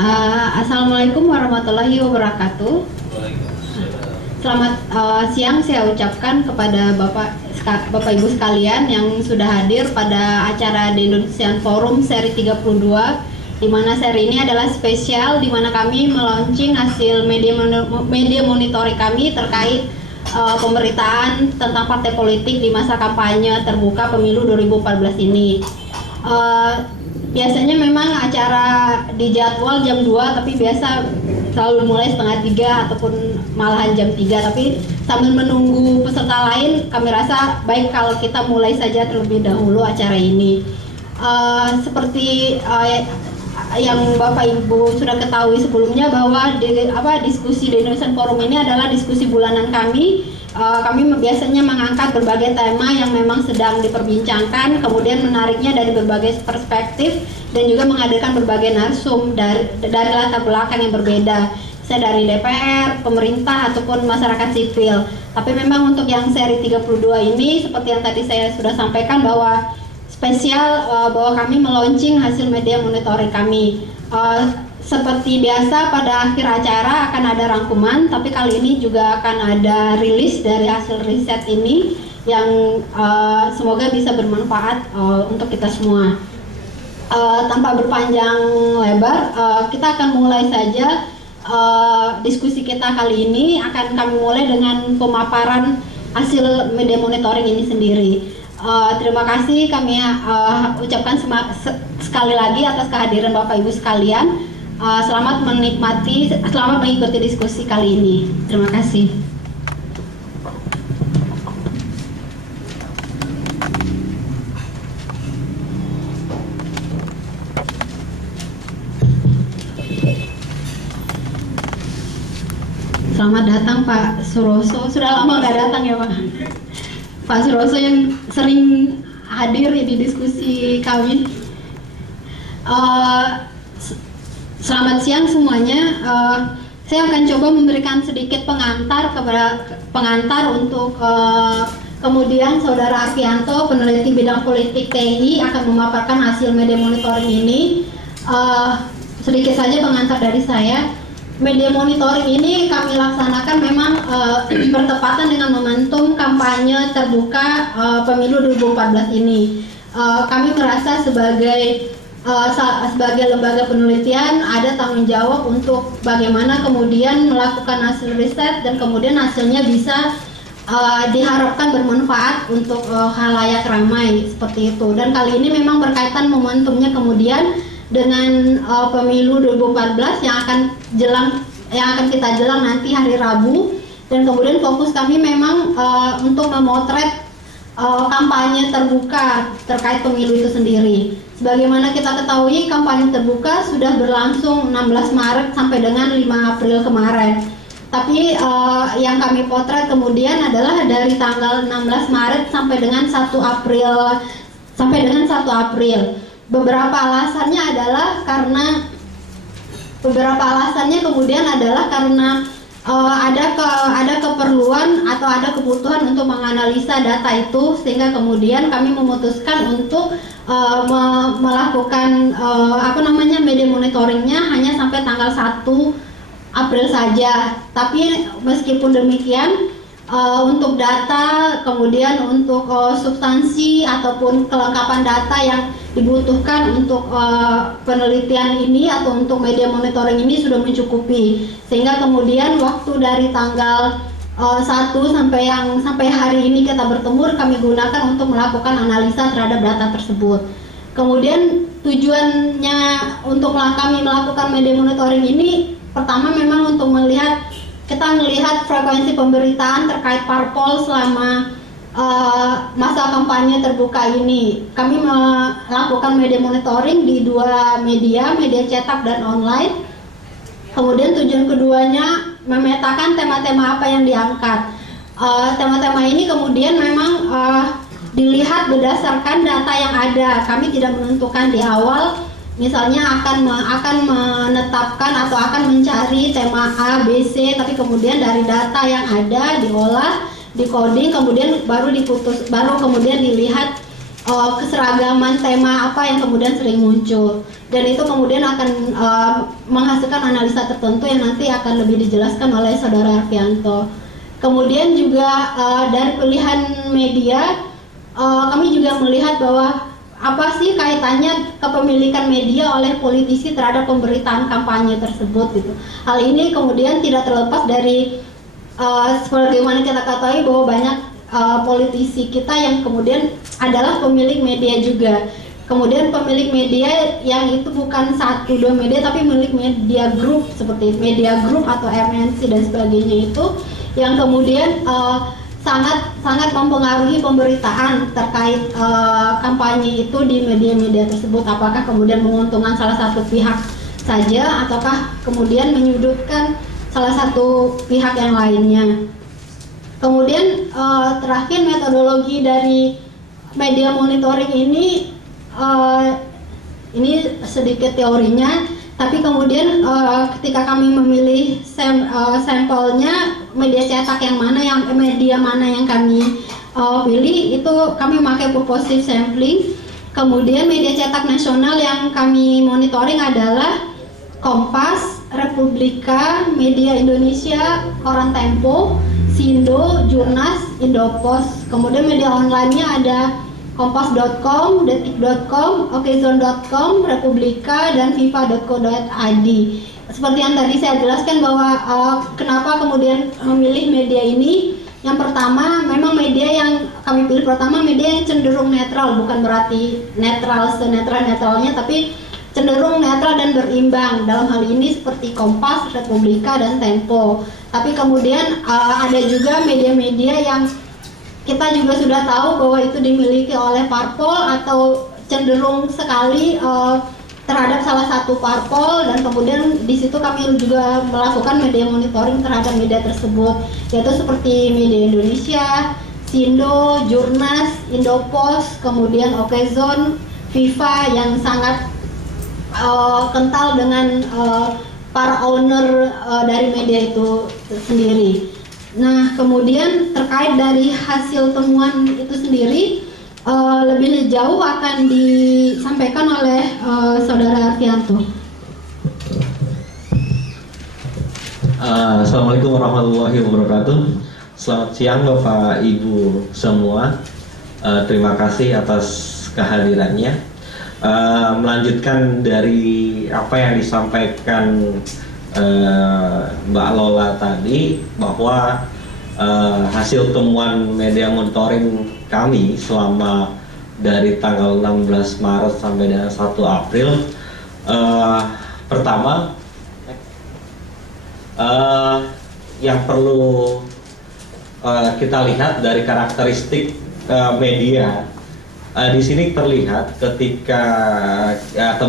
Assalamualaikum warahmatullahi wabarakatuh. Selamat siang saya ucapkan kepada Bapak Ibu sekalian yang sudah hadir pada acara The Indonesian Forum seri 32, di mana seri ini adalah spesial di mana kami melaunching hasil media monitoring kami terkait pemberitaan tentang partai politik di masa kampanye terbuka pemilu 2014 ini. Biasanya memang acara dijadwal jam 2, tapi biasa selalu mulai setengah 3 ataupun malahan jam 3. Tapi sambil menunggu peserta lain, kami rasa baik kalau kita mulai saja terlebih dahulu acara ini. Seperti yang Bapak Ibu sudah ketahui sebelumnya bahwa diskusi The Indonesian Forum ini adalah diskusi bulanan kami. Kami biasanya mengangkat berbagai tema yang memang sedang diperbincangkan, kemudian menariknya dari berbagai perspektif dan juga menghadirkan berbagai narsum dari latar belakang yang berbeda, bisa dari DPR, pemerintah ataupun masyarakat sipil. Tapi memang untuk yang seri 32 ini seperti yang tadi saya sudah sampaikan bahwa spesial bahwa kami melaunching hasil media monitoring kami. Seperti biasa pada akhir acara akan ada rangkuman, tapi kali ini juga akan ada rilis dari hasil riset ini yang semoga bisa bermanfaat untuk kita semua. Tanpa berpanjang lebar, kita akan mulai saja diskusi kita kali ini. Akan kami mulai dengan pemaparan hasil media monitoring ini sendiri. Terima kasih kami ucapkan sekali lagi atas kehadiran Bapak Ibu sekalian. Selamat mengikuti diskusi kali ini. Terima kasih. Selamat datang Pak Suroso. Sudah lama nggak datang ya Pak? Pak Suroso yang sering hadir di diskusi kami. Selamat siang semuanya. Saya akan coba memberikan sedikit pengantar untuk kemudian Saudara Arfianto, peneliti bidang politik TI, akan memaparkan hasil media monitoring ini. Sedikit saja pengantar dari saya. Media monitoring ini kami laksanakan memang bertepatan dengan momentum kampanye terbuka pemilu 2014 ini. Kami merasa sebagai lembaga penelitian ada tanggung jawab untuk bagaimana kemudian melakukan hasil riset dan kemudian hasilnya bisa diharapkan bermanfaat untuk khalayak ramai seperti itu. Dan kali ini memang berkaitan momentumnya kemudian dengan pemilu 2014 yang akan kita jelang nanti hari Rabu, dan kemudian fokus kami memang untuk memotret kampanye terbuka terkait pemilu itu sendiri. Sebagaimana kita ketahui, kampanye terbuka sudah berlangsung 16 Maret sampai dengan 5 April kemarin. Tapi yang kami potret kemudian adalah dari tanggal 16 Maret sampai dengan 1 April. Beberapa alasannya kemudian adalah karena ada keperluan atau ada kebutuhan untuk menganalisa data itu, sehingga kemudian kami memutuskan untuk melakukan media monitoringnya hanya sampai tanggal 1 April saja. Tapi meskipun demikian, untuk data, kemudian untuk substansi ataupun kelengkapan data yang dibutuhkan untuk penelitian ini atau untuk media monitoring ini sudah mencukupi, sehingga kemudian waktu dari tanggal 1 sampai hari ini kita bertemu kami gunakan untuk melakukan analisa terhadap data tersebut. Kemudian tujuannya untuk kami melakukan media monitoring ini, pertama memang untuk melihat frekuensi pemberitaan terkait parpol selama masa kampanye terbuka ini. Kami melakukan media monitoring di 2 media cetak dan online. Kemudian tujuan keduanya memetakan tema-tema apa yang diangkat. Tema-tema ini kemudian memang dilihat berdasarkan data yang ada. Kami tidak menentukan di awal, misalnya akan menetapkan atau akan mencari tema A, B, C, tapi kemudian dari data yang ada diolah, dikoding, kemudian baru kemudian dilihat keseragaman tema apa yang kemudian sering muncul, dan itu kemudian akan menghasilkan analisa tertentu yang nanti akan lebih dijelaskan oleh Saudara Arfianto. Kemudian juga dari pilihan media, kami juga melihat bahwa apa sih kaitannya kepemilikan media oleh politisi terhadap pemberitaan kampanye tersebut gitu. Hal ini kemudian tidak terlepas dari sebagaimana kita ketahui bahwa banyak politisi kita yang kemudian adalah pemilik media juga. Kemudian pemilik media yang itu bukan satu dua media tapi milik media group seperti media group atau MNC dan sebagainya, itu yang kemudian sangat mempengaruhi pemberitaan terkait kampanye itu di media-media tersebut. Apakah kemudian menguntungkan salah satu pihak saja ataukah kemudian menyudutkan salah satu pihak yang lainnya. Kemudian terakhir, metodologi dari media monitoring ini sedikit teorinya, tapi kemudian ketika kami memilih sampelnya media cetak yang mana, media mana yang kami pilih, itu kami memakai purposive sampling. Kemudian media cetak nasional yang kami monitoring adalah Kompas, Republika, Media Indonesia, Koran Tempo, Sindo, Jurnas, Indopos. Kemudian media online-nya ada kompas.com, detik.com, okezone.com, Republika, dan viva.co.id. Seperti yang tadi saya jelaskan bahwa kenapa kemudian memilih media ini. Yang pertama, memang media yang kami pilih pertama media yang cenderung netral, bukan berarti netral senetral-netralnya, tapi cenderung netral dan berimbang. Dalam hal ini seperti Kompas, Republika, dan Tempo. Tapi kemudian ada juga media-media yang kita juga sudah tahu bahwa itu dimiliki oleh parpol atau cenderung sekali terhadap salah satu parpol, dan kemudian di situ kami juga melakukan media monitoring terhadap media tersebut, yaitu seperti Media Indonesia, Sindo, Jurnas, Indopos, kemudian Okezone, Viva yang sangat kental dengan para owner dari media itu sendiri. Nah, kemudian terkait dari hasil temuan itu sendiri, lebih jauh akan disampaikan oleh Saudara Arfianto. Assalamualaikum warahmatullahi wabarakatuh. Selamat siang Bapak Ibu semua. Terima kasih atas kehadirannya. Melanjutkan dari apa yang disampaikan Mbak Lola tadi, bahwa hasil temuan media monitoring kami selama dari tanggal 16 Maret sampai dengan 1 April, pertama yang perlu kita lihat dari karakteristik media. Di sini terlihat ketika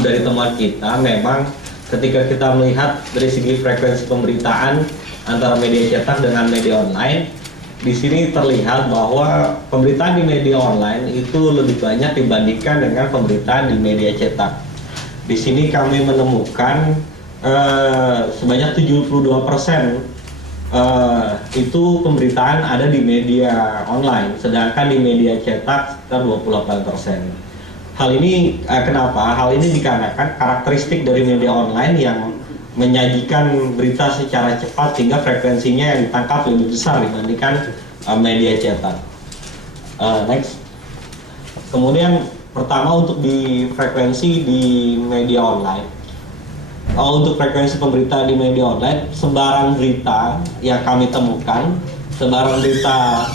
dari temuan kita, memang ketika kita melihat dari segi frekuensi pemberitaan antara media cetak dengan media online, di sini terlihat bahwa pemberitaan di media online itu lebih banyak dibandingkan dengan pemberitaan di media cetak. Di sini kami menemukan sebanyak 72% itu pemberitaan ada di media online, sedangkan di media cetak sekitar 28%. Hal ini kenapa? Hal ini dikarenakan karakteristik dari media online yang menyajikan berita secara cepat sehingga frekuensinya yang ditangkap lebih besar dibandingkan media cetak. Next. Kemudian pertama untuk di frekuensi di media online. Untuk frekuensi pemberitaan di media online, sebaran berita yang kami temukan, sebaran berita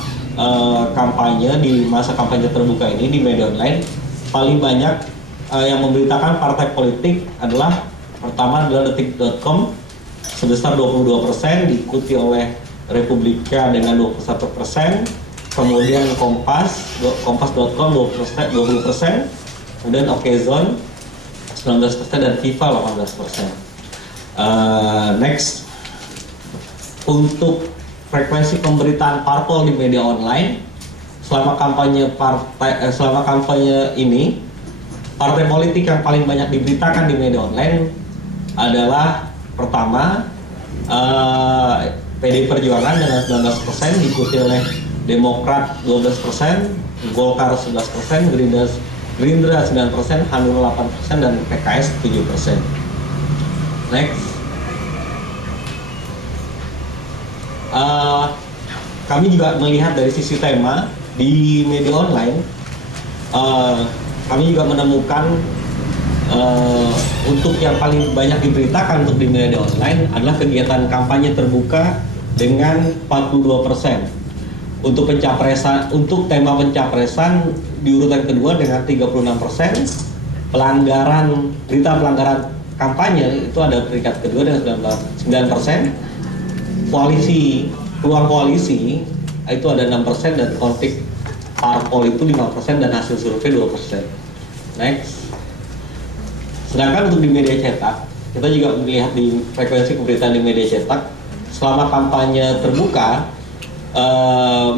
kampanye di masa kampanye terbuka ini di media online, paling banyak yang memberitakan partai politik adalah pertama adalah detik.com sebesar 22%, diikuti oleh Republika dengan 21%, kemudian kompas.com 20%, kemudian Okezone 19% dan Viva 18%. Next, untuk frekuensi pemberitaan parpol di media online, selama kampanye ini, partai politik yang paling banyak diberitakan di media online adalah pertama PDI Perjuangan dengan 19%, diikuti oleh Demokrat 12%, Golkar 11%, Gerindra 9%, Hanura 8%, dan PKS 7%. Next. Kami juga melihat dari sisi tema di media online, kami juga menemukan untuk yang paling banyak diberitakan untuk di media online adalah kegiatan kampanye terbuka dengan 42%. Untuk pencapresan, untuk tema pencapresan di urutan kedua dengan 36%. Berita pelanggaran kampanye itu ada peringkat kedua dengan 9%. Peluang koalisi itu ada 6% dan konflik parpol itu 5% dan hasil survei 2%. Next. Sedangkan untuk di media cetak, kita juga melihat di frekuensi pemberitaan di media cetak, selama kampanye terbuka,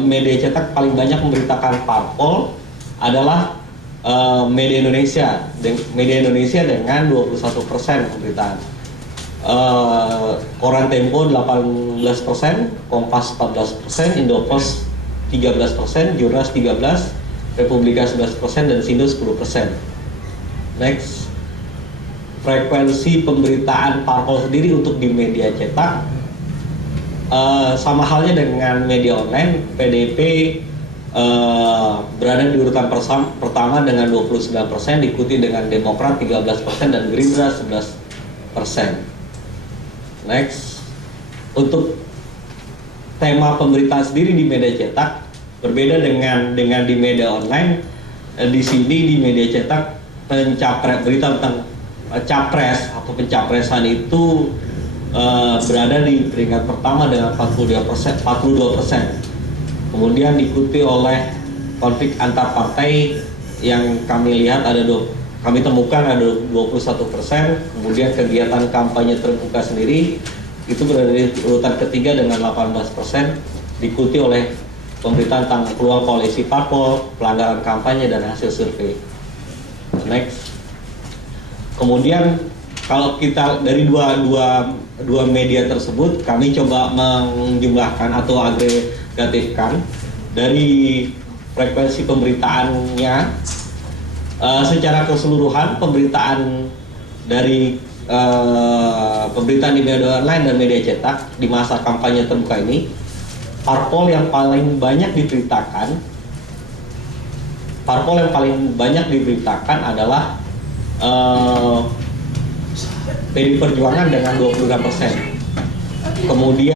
media cetak paling banyak memberitakan parpol adalah media Indonesia dengan 21% pemberitaan. Koran Tempo 18%, Kompas 14%, Indopos 13%, Jurnas 13%, Republika 11%, dan Sindo 10%. Next. Frekuensi pemberitaan parpol sendiri untuk di media cetak sama halnya dengan media online, PDP berada di urutan pertama dengan 29%, diikuti dengan Demokrat 13% dan Gerindra 11%. Next. Untuk tema pemberitaan sendiri di media cetak berbeda dengan di media online. Di sini di media cetak berita tentang capres atau pencapresan itu berada di peringkat pertama dengan 42%. Kemudian diikuti oleh konflik antar partai yang kami lihat kami temukan ada 21%. Kemudian kegiatan kampanye terbuka sendiri itu berada di urutan ketiga dengan 18%, diikuti oleh pemberitaan tentang peluang koalisi parpol, pelanggaran kampanye, dan hasil survei. Next. Kemudian kalau kita dari dua media tersebut, kami coba menjumlahkan atau agregatifkan dari frekuensi pemberitaannya secara keseluruhan. Pemberitaan dari pemberitaan di media online dan media cetak di masa kampanye terbuka ini, parpol yang paling banyak diberitakan adalah PDI Perjuangan dengan 26%. Kemudian